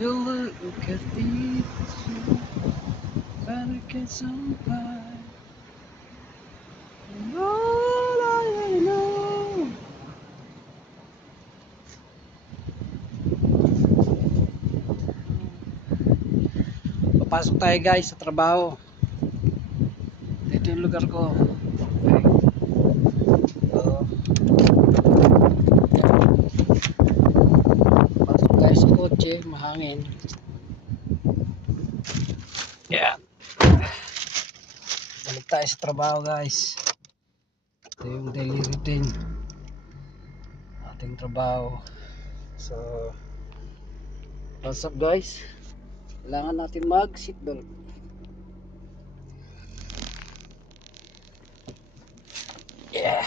Yolu dito para kasampai. All I know. Papasok tayo guys sa trabaho. Dito yung lugar ko. Okay. So, pasok tayo sa kotse, mahangin. Yeah. Balik tayo sa trabaho guys. Ito yung daily routine ating trabaho. So, what's up guys? Kailangan natin mag seatbelt. Yeah.